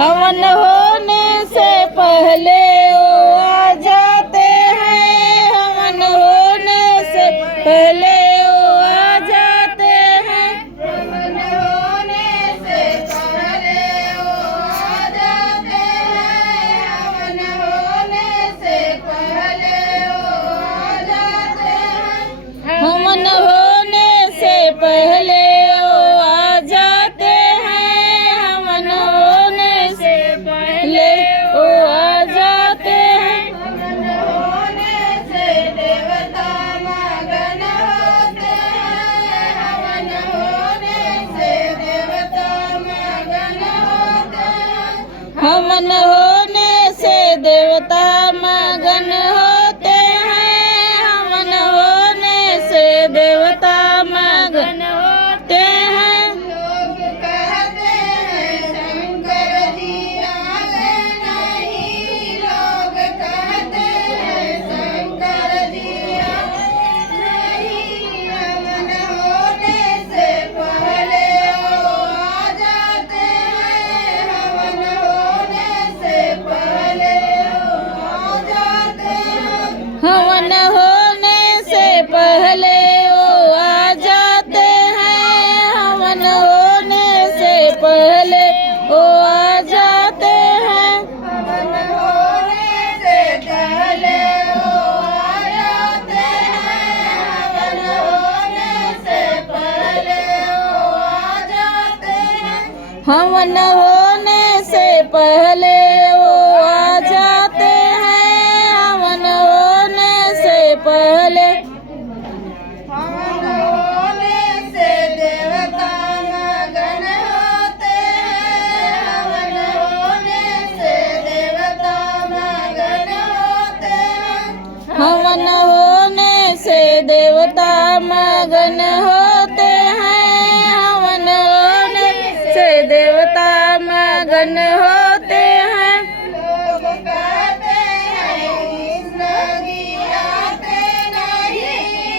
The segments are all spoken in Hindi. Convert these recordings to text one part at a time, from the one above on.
हवन होने से पहले वो आ जाते हैं। हवन होने से पहले वो आ जाते हैं। हवन होने से पहले वो आ जाते हैं। हवन होने से पहले वो आ जाते हैं। हवन होने से पहले वो आ जाते हैं। हवन होने से पहले वो आ जाते हैं। हवन होने से देवता मगन होते हैं। हवन होने से देवता मगन होते हैं। हवन होने से देवता मगन होते हैं। हवन होने से देवता मगन होते हैं। लोग कहते हैं शंकर जी आ गए नहीं। लोग कहते हैं शंकर जी आ गए नहीं। हवन होने से पहले वो आ जाते हैं। हवन होने से पहले वो आ जाते हैं। हवन होने से पहले वो आ जाते हैं। हवन होने से पहले वो आ जाते हैं। हवन होने से पहले वो आ जाते हैं। हवन होने से पहले वो आ जाते हैं। हवन होने से पहले वो आ जाते हैं। हवन होने से पहले हवन होने से देवता मगन होते हैं। हवन होने से देवता मगन होते हैं। हवन होने से देवता मगन होते हैं। हवन होने से देवता मगन होते हैं। लोग कहते हैं कृष्ण जी आते नहीं।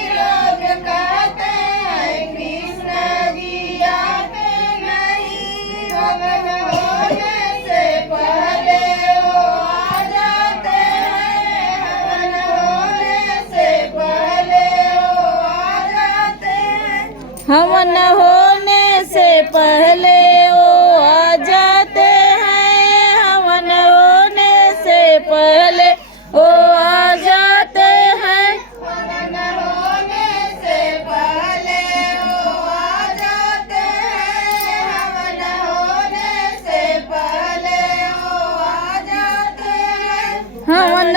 लोग कहते हैं कृष्ण जी आते नहीं। हवन होने से पहले वो आ जाते हैं। हवन होने से पहले वो आ जाते हैं। हवन होने से पहले वो आ जाते हैं। हवन होने से पहले वो आ जाते हैं। हवन होने से पहले वो आ जाते हैं। हवन होने से पहले वो आ जाते हैं। हवन